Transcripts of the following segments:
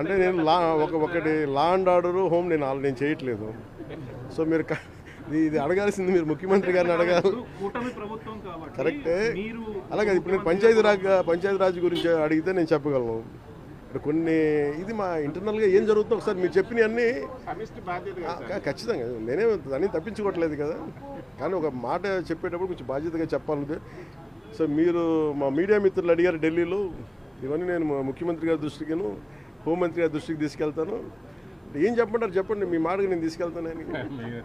అంటే నేను ఒకటి లా అండ్ ఆర్డర్ హోమ్ నేను చేయట్లేదు. సో మీరు ఇది అడగాల్సింది మీరు ముఖ్యమంత్రి గారిని అడగాలి. కరెక్టే. అలాగే ఇప్పుడు నేను పంచాయతీరాజ్ గురించి అడిగితే నేను చెప్పగలను. కొన్ని ఇది మా ఇంటర్నల్గా ఏం జరుగుతుందో ఒకసారి మీరు చెప్పినవన్నీ ఖచ్చితంగా నేనే దాన్ని తప్పించుకోవట్లేదు కదా, కానీ ఒక మాట చెప్పేటప్పుడు కొంచెం బాధ్యతగా చెప్పాలి. సో మీరు మా మీడియా మిత్రులు అడిగారు ఢిల్లీలో, ఇవన్నీ నేను ముఖ్యమంత్రి గారి దృష్టికిను హోంమంత్రి గారి దృష్టికి తీసుకెళ్తాను. ఏం చెప్పమంటారు చెప్పండి, మీ మాటకు నేను తీసుకెళ్తానని.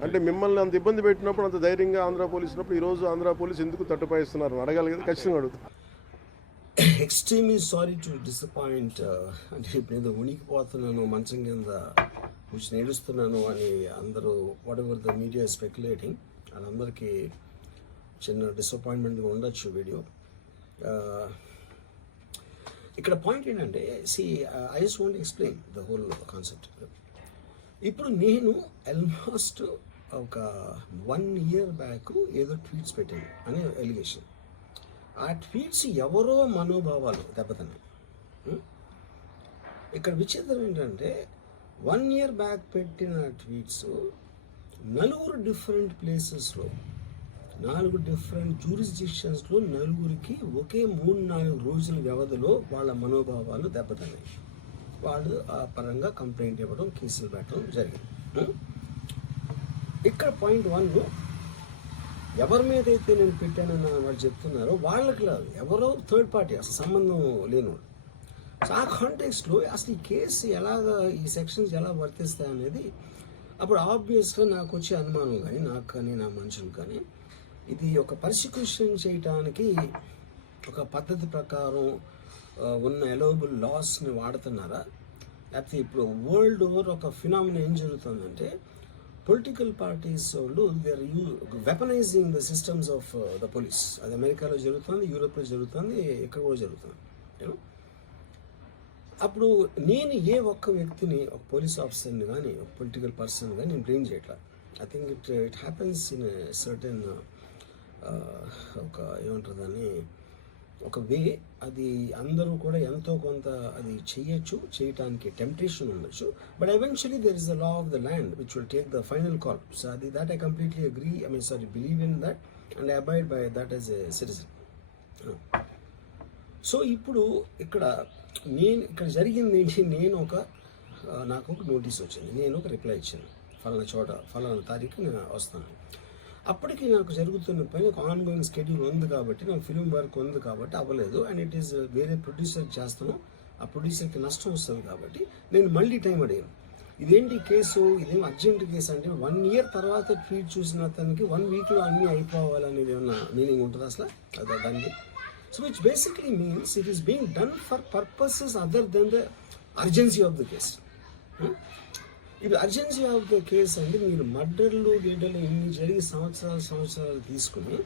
అంటే మిమ్మల్ని అంత ఇబ్బంది పెట్టినప్పుడు, అంత ధైర్యంగా ఆంధ్ర పోలీసు ఉన్నప్పుడు ఈరోజు ఆంధ్ర పోలీసు ఎందుకు తట్టుపాయిస్తున్నారు అడగాలి కదా, ఖచ్చితంగా అడుగుతాను. Extremely sorry to disappoint. అంటే ఇప్పుడు ఏదో ఉనికిపోతున్నాను మంచం కింద కూర్చొని ఏడుస్తున్నాను అని అందరూ what ever the media speculating, వాళ్ళందరికీ చిన్న డిసప్పాయింట్మెంట్గా ఉండొచ్చు వీడియో. ఇక్కడ పాయింట్ ఏంటంటే I just want explain the whole concept. ఇప్పుడు నేను ఆల్మోస్ట్ ఒక 1 year బ్యాక్ ఏదో ట్వీట్స్ పెట్టాను అనే ఎలిగేషన్. ఆ ట్వీట్స్ ఎవరో మనోభావాలు దెబ్బతిన్నాయి. ఇక్కడ విచిత్రం ఏంటంటే 1 year బ్యాక్ పెట్టిన ట్వీట్స్ 4 డిఫరెంట్ ప్లేసెస్లో 4 డిఫరెంట్ జ్యూరిస్డిక్షన్స్లో 4కి ఒకే 3-4 రోజుల వ్యవధిలో వాళ్ళ మనోభావాలు దెబ్బతిన్నాయి. వాళ్ళు ఆ పరంగా కంప్లైంట్ ఇవ్వడం, కేసులు పెట్టడం జరిగింది. ఇక్కడ పాయింట్ 1, ఎవరి మీద అయితే నేను పెట్టానని వాళ్ళు చెప్తున్నారో వాళ్ళకి లేదు, ఎవరో థర్డ్ పార్టీ, అసలు సంబంధం లేనివాడు. సో ఆ కాంటెక్స్లో అసలు ఈ కేసు ఎలాగా, ఈ సెక్షన్స్ ఎలా వర్తిస్తాయి అనేది అప్పుడు ఆబ్వియస్గా నాకు వచ్చే అనుమానం కానీ, నాకు కానీ నా మనుషులు కానీ, ఇది ఒక పర్సిక్యూషన్ చేయటానికి ఒక పద్ధతి ప్రకారం ఉన్న ఎలవబుల్ లాస్ని వాడుతున్నారా, లేకపోతే ఇప్పుడు వరల్డ్ ఓవర్ ఒక ఫినామినా ఏం జరుగుతుందంటే పొలిటికల్ పార్టీస్ వాళ్ళు they are weaponising the systems of the police. అది అమెరికాలో జరుగుతుంది, యూరోప్లో జరుగుతుంది, ఎక్కడ కూడా జరుగుతుంది. అప్పుడు నేను ఏ ఒక్క వ్యక్తిని, ఒక పోలీస్ ఆఫీసర్ని కానీ, ఒక పొలిటికల్ పర్సన్ కానీ నేను బ్లేమ్ చేయట్లా. I think it happens in certain ఒక ఏమంటారు దాన్ని, ఒక వే. అది అందరూ కూడా ఎంతో కొంత అది చేయటానికి టెంప్టేషన్ ఉండొచ్చు. But eventually there is the law of the land which will take the final call. So అది that I completely agree, believe in that and I abide by that as a citizen. So ఇప్పుడు ఇక్కడ జరిగింది ఏంటి, నాకు ఒక notice వచ్చింది, నేను ఒక రిప్లై ఇచ్చాను, ఫలానా చోట ఫలానా తారీఖు నేను వస్తాను. అప్పటికి నాకు జరుగుతున్న పని ఒక ఆన్గోయింగ్ స్కెడ్యూల్ ఉంది కాబట్టి, నాకు ఫిల్మ్ వర్క్ ఉంది కాబట్టి అవ్వలేదు. అండ్ ఇట్ ఈస్ వేరే ప్రొడ్యూసర్ చేస్తాను, ఆ ప్రొడ్యూసర్కి నష్టం వస్తుంది కాబట్టి నేను మళ్ళీ టైం అడిగాను. ఇదేంటి కేసు, ఇదేం అర్జెంట్ కేసు అంటే 1 year తర్వాత ట్వీట్ చూసిన అతనికి 1 weekలో అన్నీ అయిపోవాలనేది ఏమన్నా మీనింగ్ ఉంటుంది అసలు దానికి? So which basically means it is being done for purposes other than the urgency of the case. ఇప్పుడు అర్జెన్సీ ఆఫ్ ద కేసు అంటే మీరు మర్డర్లు ఇన్ని జరిగి సంవత్సరాలు తీసుకుని